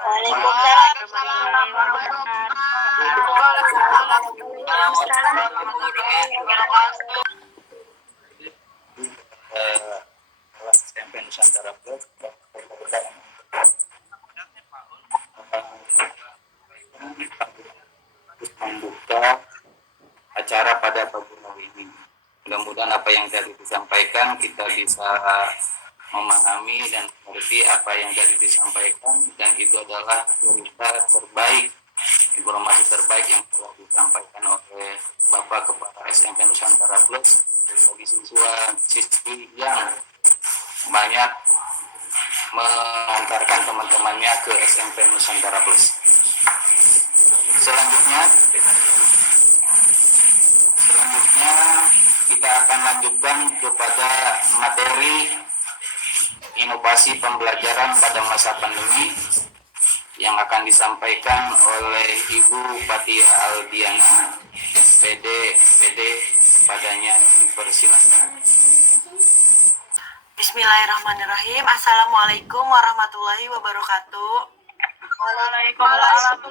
Waalaikumsalam warahmatullahi wabarakatuh. Kelas SMP Nusantara Plus membuka acara pada pagi hari ini. Mudah-mudahan apa yang tadi disampaikan kita bisa memahami dan mengerti apa yang tadi disampaikan, dan itu adalah berita terbaik, informasi terbaik yang telah disampaikan oleh Bapak Kepala SMP Nusantara Plus bagi siswa-siswi yang banyak mengantarkan teman-temannya ke SMP Nusantara Plus. Selanjutnya kita akan lanjutkan kepada materi inovasi pembelajaran pada masa pandemi yang akan disampaikan oleh Ibu Fatia Aldiana, SPD. Padanya dipersilakan. Bismillahirrahmanirrahim. Assalamualaikum warahmatullahi wabarakatuh. Waalaikumsalam.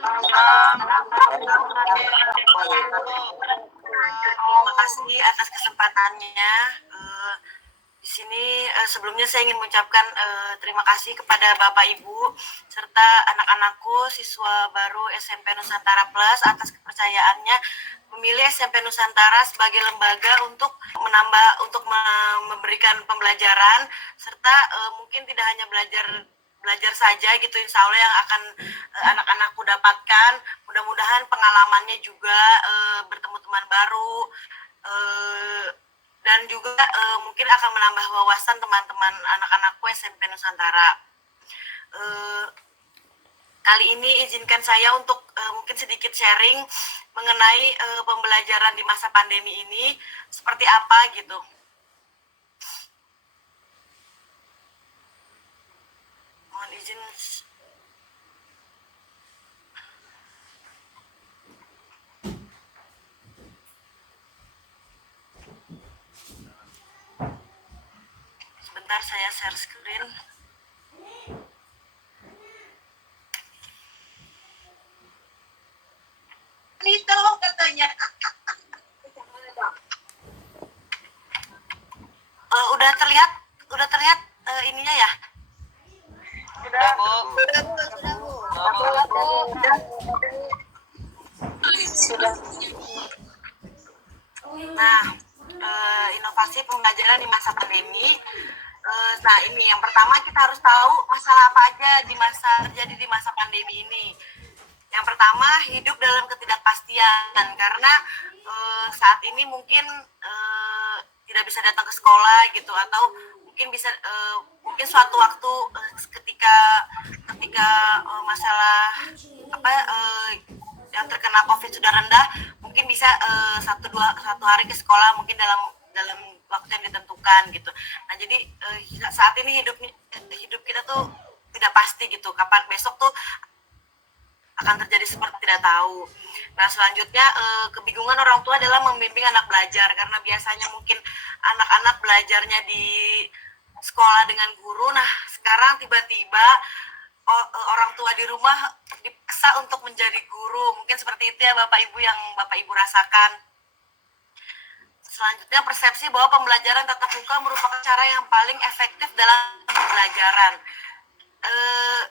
Terima kasih atas kesempatannya. Di sini sebelumnya saya ingin mengucapkan terima kasih kepada Bapak Ibu serta anak-anakku siswa baru SMP Nusantara Plus atas kepercayaannya memilih SMP Nusantara sebagai lembaga untuk memberikan pembelajaran serta mungkin tidak hanya belajar saja gitu, insya Allah yang akan anak-anakku dapatkan. Mudah-mudahan pengalamannya juga bertemu teman baru dan juga mungkin akan menambah wawasan teman-teman anak-anakku SMP Nusantara. Kali ini izinkan saya untuk mungkin sedikit sharing mengenai pembelajaran di masa pandemi ini seperti apa gitu. Mohon izin. Sebentar saya share screen. Itu katanya. Udah terlihat ininya ya? Sudah, Bu. Sudah. Nah, inovasi pembelajaran di masa pandemi. Nah, ini yang pertama kita harus tahu masalah apa aja terjadi di masa pandemi ini. Yang pertama, hidup dalam ketidakpastian karena saat ini mungkin tidak bisa datang ke sekolah gitu, atau mungkin bisa mungkin suatu waktu ketika masalah yang terkena COVID sudah rendah, mungkin bisa satu hari ke sekolah mungkin dalam waktu yang ditentukan gitu. Nah, jadi saat ini hidup kita tuh tidak pasti gitu, kapan besok tuh akan terjadi seperti tidak tahu. Nah, selanjutnya kebingungan orang tua adalah membimbing anak belajar karena biasanya mungkin anak-anak belajarnya di sekolah dengan guru. Nah, sekarang tiba-tiba orang tua di rumah dipaksa untuk menjadi guru. Mungkin seperti itu ya Bapak Ibu yang Bapak Ibu rasakan. Selanjutnya, persepsi bahwa pembelajaran tatap muka merupakan cara yang paling efektif dalam pembelajaran.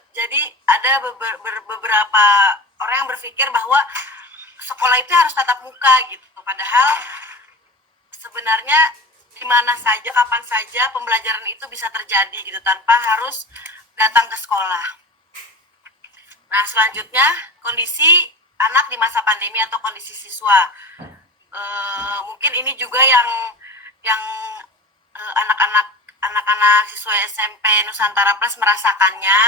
Jadi ada beberapa orang yang berpikir bahwa sekolah itu harus tatap muka gitu. Padahal sebenarnya di mana saja, kapan saja pembelajaran itu bisa terjadi gitu tanpa harus datang ke sekolah. Nah, selanjutnya kondisi anak di masa pandemi atau kondisi siswa. Mungkin ini juga yang anak-anak siswa SMP Nusantara Plus merasakannya,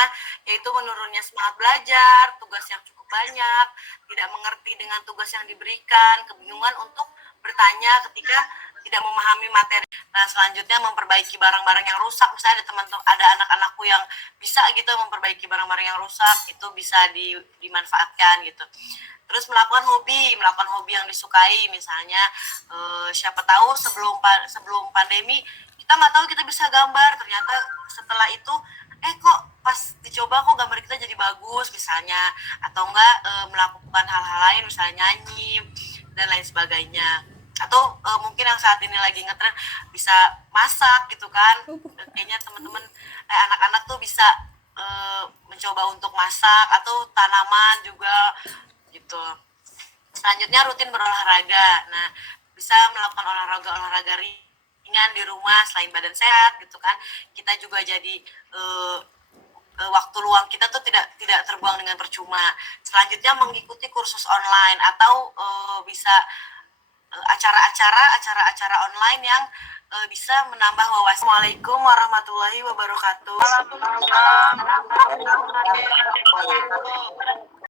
yaitu menurunnya semangat belajar, tugas yang cukup banyak, tidak mengerti dengan tugas yang diberikan, kebingungan untuk bertanya ketika tidak memahami materi. Nah, selanjutnya memperbaiki barang-barang yang rusak. Misalnya ada anak-anakku yang bisa gitu memperbaiki barang-barang yang rusak, itu bisa dimanfaatkan gitu. Terus melakukan hobi yang disukai, misalnya siapa tahu sebelum pandemi kita nggak tahu kita bisa gambar, ternyata setelah itu kok pas dicoba kok gambar kita jadi bagus misalnya, atau enggak melakukan hal-hal lain misalnya nyanyi dan lain sebagainya, atau mungkin yang saat ini lagi ngetren bisa masak gitu kan. Kayaknya teman-teman anak-anak tuh bisa mencoba untuk masak atau tanaman juga gitu. Selanjutnya rutin berolahraga. Nah, bisa melakukan olahraga ringan di rumah selain badan sehat gitu kan. Kita juga jadi waktu luang kita tuh tidak terbuang dengan percuma. Selanjutnya mengikuti kursus online atau bisa acara-acara online yang bisa menambah wawasan. Assalamualaikum warahmatullahi wabarakatuh. Waalaikumsalam warahmatullahi wabarakatuh.